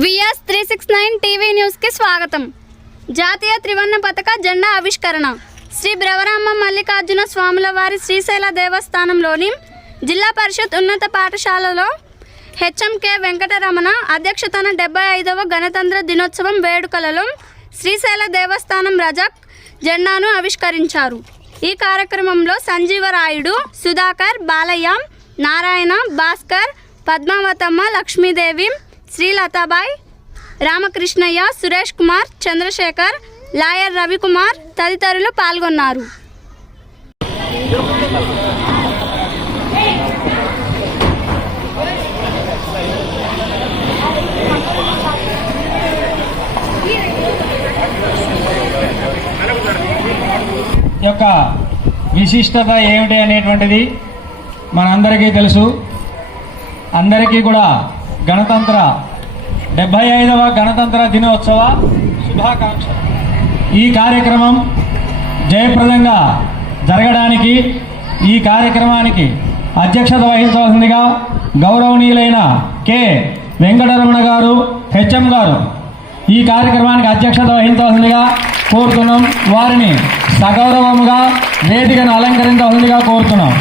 VS 369 TV న్యూస్కి స్వాగతం. జాతీయ త్రివర్ణ పతాక జెండా ఆవిష్కరణ శ్రీ బ్రవరామ మల్లికార్జున స్వాముల వారి శ్రీశైల దేవస్థానంలోని జిల్లా పరిషత్ ఉన్నత పాఠశాలలో హెచ్ఎంకే వెంకటరమణ అధ్యక్షతన 75వ గణతంత్ర దినోత్సవం వేడుకలలో శ్రీశైల దేవస్థానం రజక్ జెండాను ఆవిష్కరించారు. ఈ కార్యక్రమంలో సంజీవరాయుడు, సుధాకర్, బాలయ్య, నారాయణ, భాస్కర్, పద్మావతమ్మ, లక్ష్మీదేవి, శ్రీలతాబాయ్, రామకృష్ణయ్య, సురేష్ కుమార్, చంద్రశేఖర్, లాయర్ రవికుమార్ తదితరులు పాల్గొన్నారు. యొక్క విశిష్టత ఏమిటి అనేటువంటిది మనందరికీ తెలుసు. అందరికీ కూడా గణతంత్ర 75వ గణతంత్ర దినోత్సవ శుభాకాంక్షలు. ఈ కార్యక్రమం జయప్రదంగా జరగడానికి ఈ కార్యక్రమానికి అధ్యక్షత వహించవలసిందిగా గౌరవనీయులైన కె వెంకటరమణ గారు, హెచ్ఎం గారు ఈ కార్యక్రమానికి అధ్యక్షత వహించవలసిందిగా కోరుతున్నాం. వారిని సగౌరవముగా వేదికను అలంకరించవలసిందిగా కోరుతున్నాం.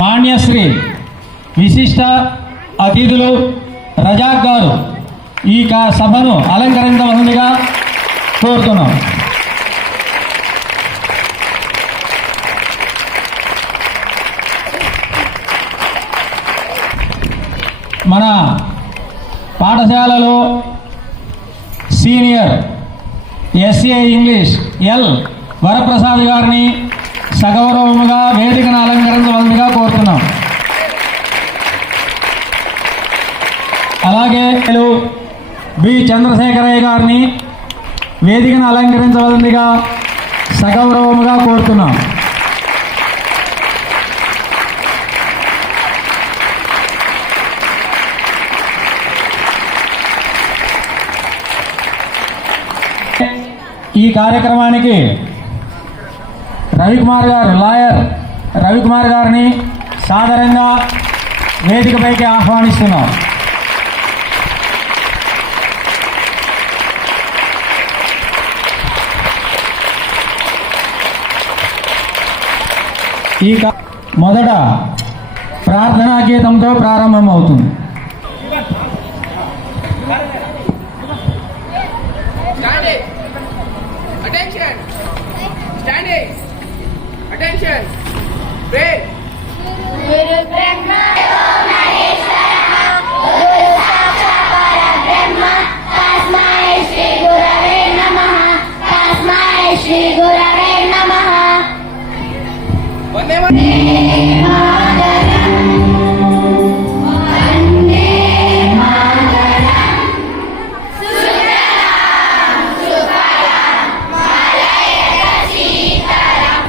మాన్యశ్రీ విశిష్ట అతిథులు రజాక్ గారు ఈ సభను అలంకరించవలసిందిగా కోరుతున్నాం. మన పాఠశాలలో senior SA English L Varaprasad గారిని సగౌరవముగా వేదికను అలంకరించవలసిందిగా కోరుతున్నాం. అలాగే బి చంద్రశేఖరయ్య గారిని వేదికను అలంకరించవలసిందిగా సగౌరవముగా కోరుతున్నాం. ఈ కార్యక్రమానికి రవికుమార్ గారు, లాయర్ రవికుమార్ గారిని సాదరంగా వేదికపైకి ఆహ్వానిస్తున్నాం. ఈ మొదట ప్రార్థనా గీతంతో ప్రారంభమవుతుంది. Attention! Break! Guru Brahma Maheshwara Guru Sakshat Parabrahma Tasmai Shri Gurave Namaha Tasmai Shri Gurave Namaha Vande Mataram Vande Mataram Sutaram Suparam Malayaka Sitaram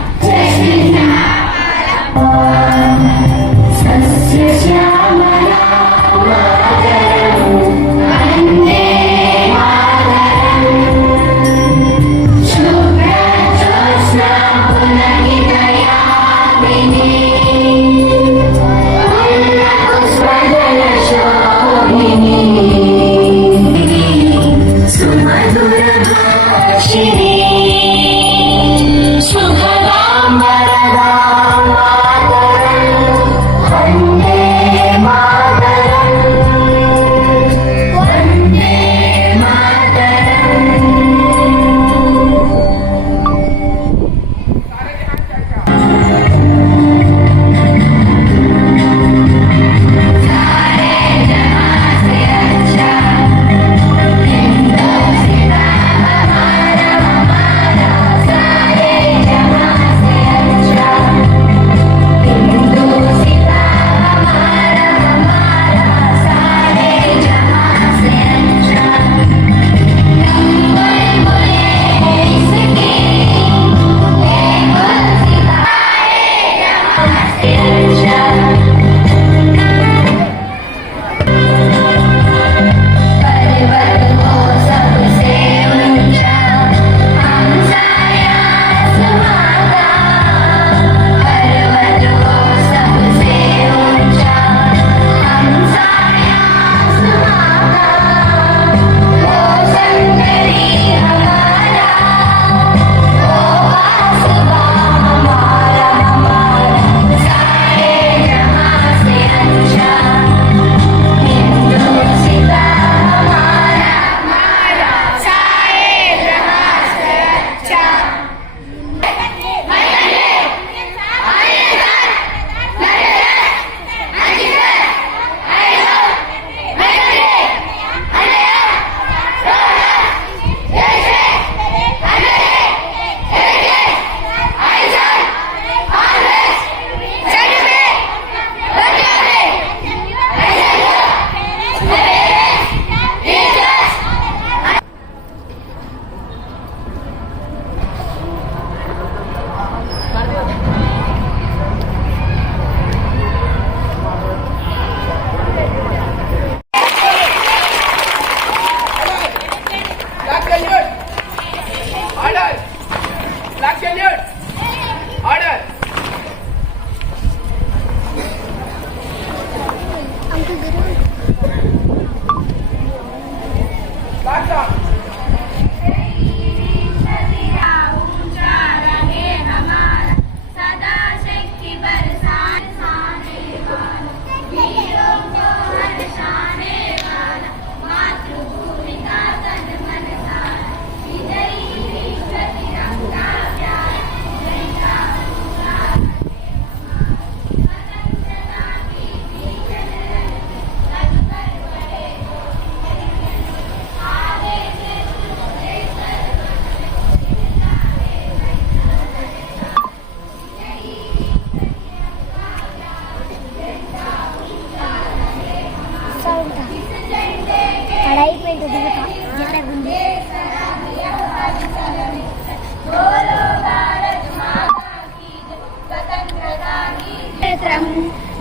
Shubhra Josna Punagidaya Vini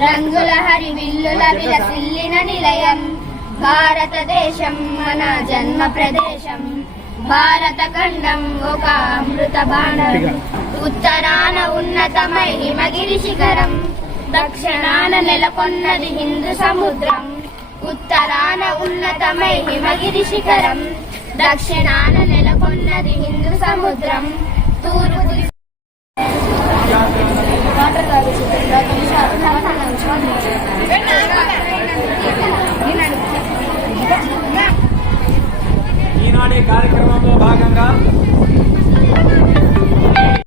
రంగుల హరివిల్లుల విలసిల్లిన నిలయం భారతదేశం మన జన్మ ప్రదేశం భారత ఖండం ఒక అమృత బాణం ఉత్తరాన ఉన్నతమై హిమగిరి శిఖరం దక్షిణాన నెలకొన్నది హిందూ సముద్రం ఉత్తరాన ఉన్నతమై హిమగిరి శిఖరం దక్షిణాన నెలకొన్నది హిందూ సముద్రం తూర్పు ఈనాటి కార్యక్రమంలో భాగంగా